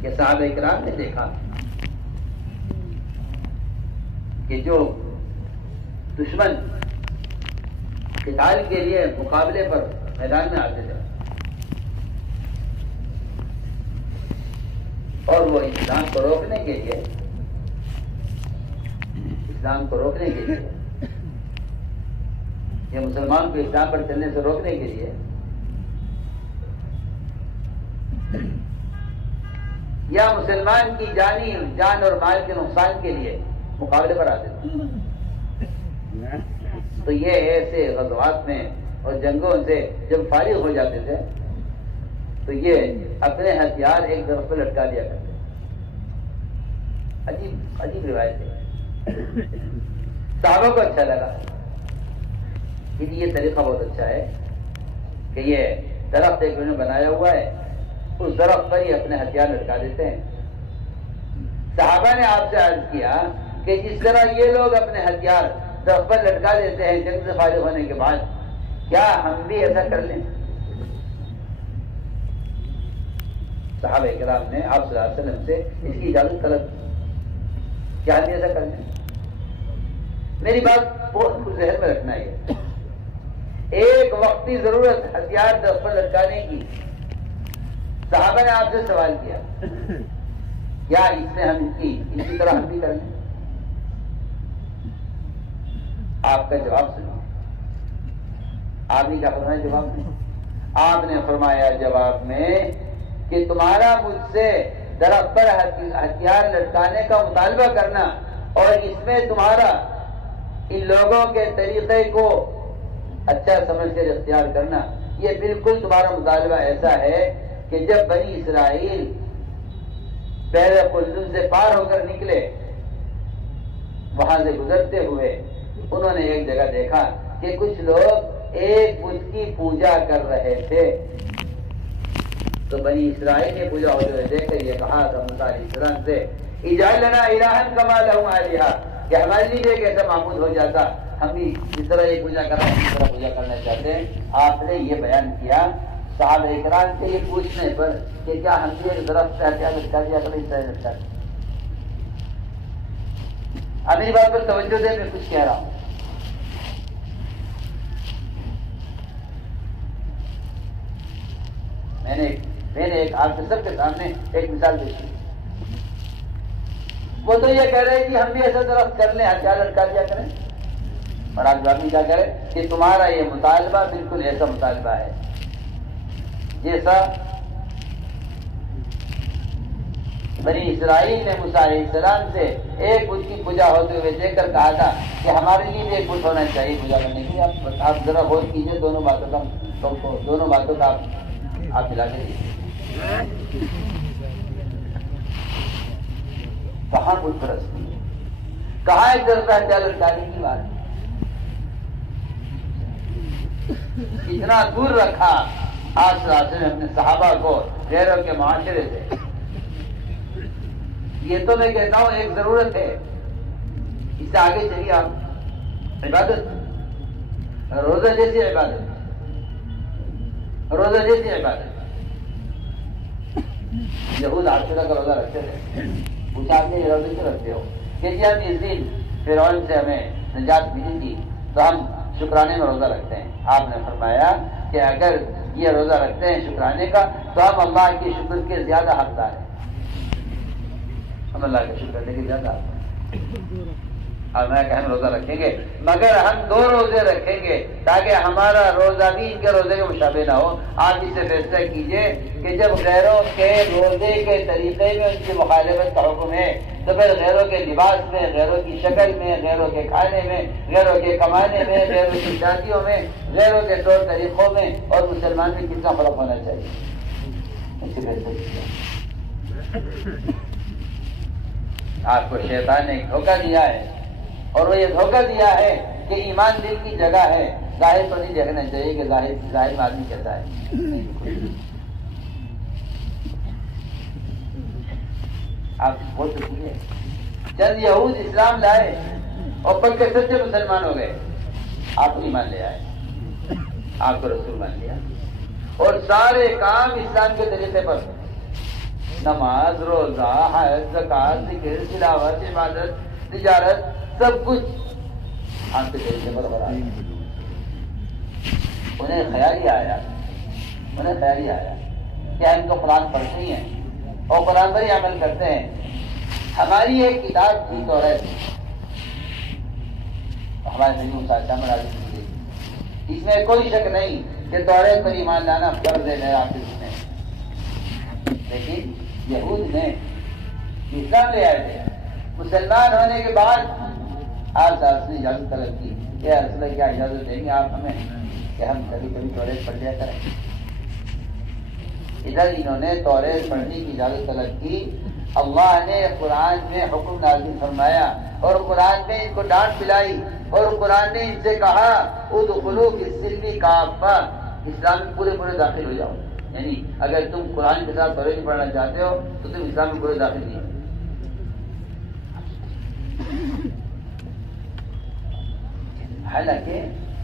کہ صحابہ کرام نے دیکھا کہ جو دشمن قتال کے لیے مقابلے پر میدان میں آتے تھے اور وہ اسلام کو روکنے کے لیے یا مسلمان کو اسلام پر چلنے سے روکنے کے لیے یا مسلمان کی جان اور مال کے نقصان کے لیے مقابلے پر آتے تھے، تو یہ ایسے غزوات میں اور جنگوں سے جب فارغ ہو جاتے تھے تو یہ اپنے ہتھیار ایک طرف پہ لٹکا دیا کرتے. عجیب روایت ہے. صحابہ کو اچھا لگا کہ یہ طریقہ بہت اچھا ہے کہ یہ درخت ایک انہوں نے بنایا ہوا ہے، اس درخت پر ہی اپنے ہتھیار لٹکا دیتے ہیں. صحابہ نے آپ سے عرض کیا کہ جس طرح یہ لوگ اپنے ہتھیار درخت پر لٹکا دیتے ہیں جنگ سے فارغ ہونے کے بعد، کیا ہم بھی ایسا کر لیں؟ صحابہ کرام نے آپ صلی اللہ علیہ وسلم سے اس کی اجازت طلب کی، کیا ہم بھی ایسا کر لیں؟ میری بات بہت کچھ ذہن میں رکھنا ہے. ایک وقتی ضرورت ہتھیار درخت پر لٹکانے کی، صحابہ نے آپ سے سوال کیا کیا اس سے ہم اسی طرح ہم بھی کر لیں؟ آپ کا جواب سنیے. آپ نے کیا فرمایا جواب میں؟ آپ نے فرمایا جواب میں کہ تمہارا مجھ سے درخت پر ہتھیار لٹکانے کا مطالبہ کرنا اور اس میں تمہارا ان لوگوں کے طریقے کو اچھا سمجھ کر اختیار کرنا، یہ بالکل تمہارا مطالبہ ایسا ہے کہ جب بنی اسرائیل بحر قلزم سے پار ہو کر نکلے، وہاں سے گزرتے ہوئے انہوں نے ایک جگہ دیکھا کہ کچھ لوگ ایک بت کی پوجا کر رہے تھے، تو بنی اسرائیل نے پوجا ہوتے ہوئے دیکھ کر یہ کہا تھا موسیٰ علیہ السلام سے اجعل لنا الہا کما لہم آلہہ، کہ ہمارے لیے بھی ایک ایسا معبود ہو جاتا، ہم بھی جس طرح یہ پوجا کر رہے ہیں اس طرح پوجا کرنا چاہتے ہیں. آپ نے یہ بیان کیا صحابہ اکرام سے یہ پوچھنے پر کہ کیا ہم بھی ایک درخت پہ ہتھیار لٹکا دیا کریں، اس طرح لٹکا دیا. اب میری بات پر توجہ دے، میں کچھ کہہ رہا ہوں. میں نے ایک آپ کے سب کے سامنے ایک مثال دیکھی. وہ تو یہ کہہ رہے ہیں کہ ہم بھی ایسا درخت کر لیں، ہتھیار لٹکا دیا کریں، اور آج آدمی کیا کرے کہ تمہارا یہ مطالبہ بالکل ایسا مطالبہ ہے جیسا بنی اسرائیل نے موسیٰ علیہ السلام سے ایک بت کی پوجا ہوتے ہوئے دیکھ کر کہا تھا کہ ہمارے لیے بھی ایک بت ہونا چاہیے پوجا کرنے کے لیے. آپ ذرا غور کیجیے دونوں باتوں کا آپ ملا کے دیجیے. کہاں بت پرستی ہے، کہاں ایک درجہ ہتھیار لٹکانے کی بات ہے. اتنا دور رکھا آپ صلی اللہ علیہ وسلم نے اپنے صحابہ کو غیروں کے معاشرے سے. یہ تو میں کہتا ہوں ایک ضرورت ہے، اس سے آگے چلیے. آپ عبادت، روزہ جیسی عبادت، یہود عاشورہ کا روزہ رکھتے تھے. پوچھا آپ نے یہ روزے کیوں رکھتے ہو؟ کہ جی ہم اس دن فرعون سے ہمیں نجات ملی تھی تو ہم شکرانے میں روزہ رکھتے ہیں. آپ نے فرمایا کہ اگر یہ روزہ رکھتے ہیں شکرانے کا تو ہم اللہ کی شکر کے زیادہ حقدار ہیں. ہم اللہ کا شکر کرنے کے زیادہ حقدار ہیں. اور میں کہ ہم روزہ رکھیں گے، مگر ہم 2 روزے رکھیں گے تاکہ ہمارا روزہ بھی ان کے روزے کے مشابہ نہ ہو. آپ اس سے فیصلہ کیجئے کہ جب غیروں کے روزے کے طریقے میں ان کی مخالفت کا حکم ہے تو پھر غیروں کے لباس میں، غیروں کی شکل میں، غیروں کے کھانے میں، غیروں کے کمانے میں، غیروں کی شادیوں میں، غیروں کے طور طریقوں میں اور مسلمان میں کتنا فرق ہونا چاہیے. اس سے فیصلہ کیجیے. آپ کو شیطان نے دھوکہ دیا ہے، اور وہ یہ دھوکہ دیا ہے کہ ایمان دل کی جگہ ہے. ظاہر تو نہیں دیکھنا چاہیے کہ ظاہر میں آدمی کہتا ہے. آپ بول سکتی ہیں چند یہود اسلام لائے اور پل کے سچے مسلمان ہو گئے. آپ کو ایمان لے آئے، آپ کو رسول مان لیا، اور سارے کام اسلام کے طریقے پر. نماز، روزہ، حج، زکات، ذکر، تلاوت، عبادت، تجارت، سب کچھ ہاتھ سے برابر آیا. انہیں خیال ہی آیا کہ ہم تو قرآن پڑھتے ہی ہیں اور قرآن پر ہی عمل کرتے ہیں. ہماری ایک کتاب تھی توریت، ہمارے نبی موسیٰ علیہ السلام نے، اس میں کوئی شک نہیں کہ توریت پر ایمان لانا فرض ہے میرا آپ میں. لیکن یہود نے اسلام لے آئے تھے، مسلمان ہونے کے بعد آپ نے اجازت طلب کی کہ رسول اللہ کیا اجازت دیں گے آپ ہمیں کہ ہم کبھی کبھی توریت پڑھ لیا کریں. ادھر انہوں نے توریت پڑھنے کی اجازت طلب کی. اللہ نے قرآن میں حکم نازل فرمایا اور قرآن میں ان کو ڈانٹ پلائی اور قرآن نے ان سے کہا ادخلوا فی السلم کافہ، اسلام میں پورے داخل ہو جاؤ. یعنی اگر تم قرآن کے ساتھ توریت پڑھنا چاہتے ہو تو تم اسلام میں پورے داخل نہیں ہو. حالانکہ